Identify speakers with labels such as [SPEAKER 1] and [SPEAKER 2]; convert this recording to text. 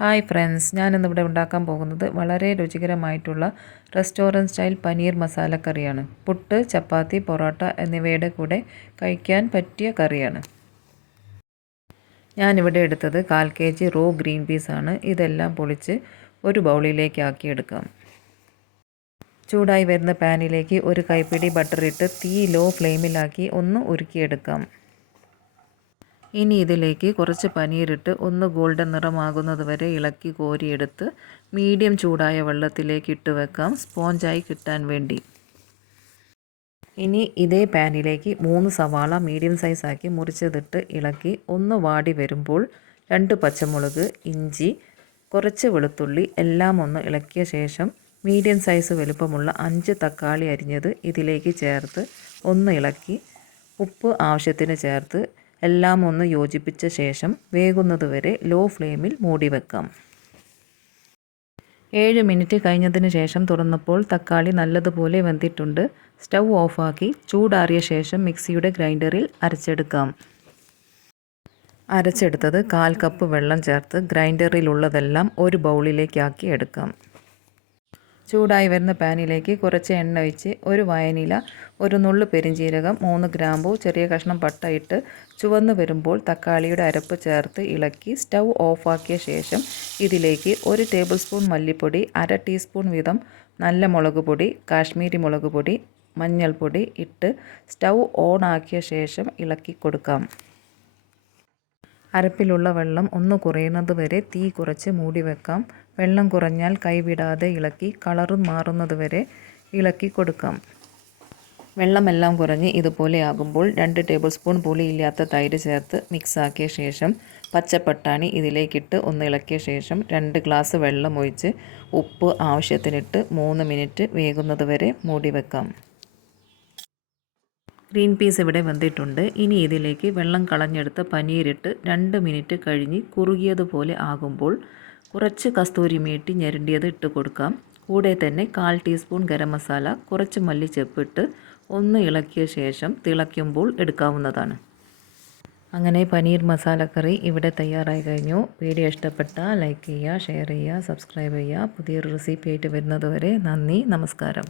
[SPEAKER 1] Hi friends ഞാനിന്നിവിടെ ഉണ്ടാക്കാൻ പോകുന്നത് വളരെ രുചികരമായിട്ടുള്ള റെസ്റ്റോറന്റ് സ്റ്റൈൽ പനീർ മസാല കറിയാണ്. പുട്ട് ചപ്പാത്തി പൊറോട്ട എന്നിവയുടെ കൂടെ കഴിക്കാൻ പറ്റിയ കറിയാണ്. ഞാനിവിടെ എടുത്തത് കാൽ കെ ജി റോ ഗ്രീൻ പീസാണ് ഇതെല്ലാം പൊളിച്ച് ഒരു ബൗളിലേക്ക് ആക്കിയെടുക്കാം. ചൂടായി വരുന്ന പാനിലേക്ക് ഒരു കൈപ്പിടി ബട്ടർ ഇട്ട് തീ ലോ ഫ്ലെയിമിലാക്കി ഒന്ന് ഉരുക്കിയെടുക്കാം. ഇനി ഇതിലേക്ക് കുറച്ച് പനീരിട്ട് ഒന്ന് ഗോൾഡൻ നിറമാകുന്നത് വരെ ഇളക്കി കോരിയെടുത്ത് മീഡിയം ചൂടായ വെള്ളത്തിലേക്ക് ഇട്ട് വെക്കാം. സ്പോഞ്ചായി കിട്ടാൻ വേണ്ടി. ഇനി ഇതേ പാനിലേക്ക് മൂന്ന് സവാള മീഡിയം സൈസാക്കി മുറിച്ചതിട്ട് ഇളക്കി ഒന്ന് വാടി വരുമ്പോൾ രണ്ട് പച്ചമുളക് ഇഞ്ചി കുറച്ച് വെളുത്തുള്ളി എല്ലാം ഒന്ന് ഇളക്കിയ ശേഷം മീഡിയം സൈസ് വലുപ്പമുള്ള അഞ്ച് തക്കാളി അരിഞ്ഞത് ഇതിലേക്ക് ചേർത്ത് ഒന്ന് ഇളക്കി ഉപ്പ് ആവശ്യത്തിന് ചേർത്ത് എല്ലാം ഒന്ന് യോജിപ്പിച്ച ശേഷം വേകുന്നതുവരെ ലോ ഫ്ലെയിമിൽ മൂടി വെക്കാം. ഏഴ് മിനിറ്റ് കഴിഞ്ഞതിന് ശേഷം തുറന്നപ്പോൾ തക്കാളി നല്ലതുപോലെ വെന്തിട്ടുണ്ട്. സ്റ്റൗ ഓഫാക്കി ചൂടാറിയ ശേഷം മിക്സിയുടെ ഗ്രൈൻഡറിൽ അരച്ചെടുക്കാം. അരച്ചെടുത്തത് കാൽ കപ്പ് വെള്ളം ചേർത്ത് ഗ്രൈൻഡറിലുള്ളതെല്ലാം ഒരു ബൗളിലേക്കാക്കി എടുക്കാം. ചൂടായി വരുന്ന പാനിലേക്ക് കുറച്ച് എണ്ണ ഒഴിച്ച് ഒരു വയനില ഒരു നുള്ളു പെരിഞ്ചീരകം മൂന്ന് ഗ്രാമ്പു ചെറിയ കഷ്ണം പട്ട ഇട്ട് ചുവന്ന് വരുമ്പോൾ തക്കാളിയുടെ അരപ്പ് ചേർത്ത് ഇളക്കി സ്റ്റൗ ഓഫാക്കിയ ശേഷം ഇതിലേക്ക് ഒരു ടേബിൾ സ്പൂൺ മല്ലിപ്പൊടി അര ടീസ്പൂൺ വീതം നല്ല മുളക് പൊടി കാശ്മീരി മുളക് പൊടി മഞ്ഞൾപ്പൊടി ഇട്ട് സ്റ്റൗ ഓൺ ആക്കിയ ശേഷം ഇളക്കി കൊടുക്കാം. അരപ്പിലുള്ള വെള്ളം ഒന്ന് കുറയുന്നത് വരെ തീ കുറച്ച് മൂടി വെക്കാം. വെള്ളം കുറഞ്ഞാൽ കൈവിടാതെ ഇളക്കി കളറും മാറുന്നത് വരെ ഇളക്കി കൊടുക്കാം. വെള്ളമെല്ലാം കുറഞ്ഞ് ഇതുപോലെ ആകുമ്പോൾ രണ്ട് ടേബിൾ സ്പൂൺ പുളിയില്ലാത്ത തൈര് ചേർത്ത് മിക്സാക്കിയ ശേഷം പച്ചപ്പട്ടാണി ഇതിലേക്കിട്ട് ഒന്ന് ഇളക്കിയ ശേഷം രണ്ട് ഗ്ലാസ് വെള്ളം ഒഴിച്ച് ഉപ്പ് ആവശ്യത്തിനിട്ട് മൂന്ന് മിനിറ്റ് വേകുന്നത് വരെ മൂടി വെക്കാം. ഗ്രീൻ പീസ് ഇവിടെ വെന്തിട്ടുണ്ട്. ഇനി ഇതിലേക്ക് വെള്ളം കളഞ്ഞെടുത്ത പനീരിട്ട് രണ്ട് മിനിറ്റ് കഴിഞ്ഞ് കുറുകിയതുപോലെ ആകുമ്പോൾ കുറച്ച് കസ്തൂരി മീട്ടി ഞെരണ്ടിയത് ഇട്ട് കൊടുക്കാം. കൂടെ തന്നെ കാൽ ടീസ്പൂൺ ഗരം മസാല കുറച്ച് മല്ലിച്ചെപ്പിട്ട് ഒന്ന് ഇളക്കിയ ശേഷം തിളയ്ക്കുമ്പോൾ എടുക്കാവുന്നതാണ്. അങ്ങനെ പനീർ മസാല കറി ഇവിടെ തയ്യാറായി കഴിഞ്ഞു. വീഡിയോ ഇഷ്ടപ്പെട്ട ലൈക്ക് ചെയ്യുക ഷെയർ ചെയ്യുക സബ്സ്ക്രൈബ് ചെയ്യുക. പുതിയൊരു റെസിപ്പി ആയിട്ട് വരുന്നതുവരെ നന്ദി നമസ്കാരം.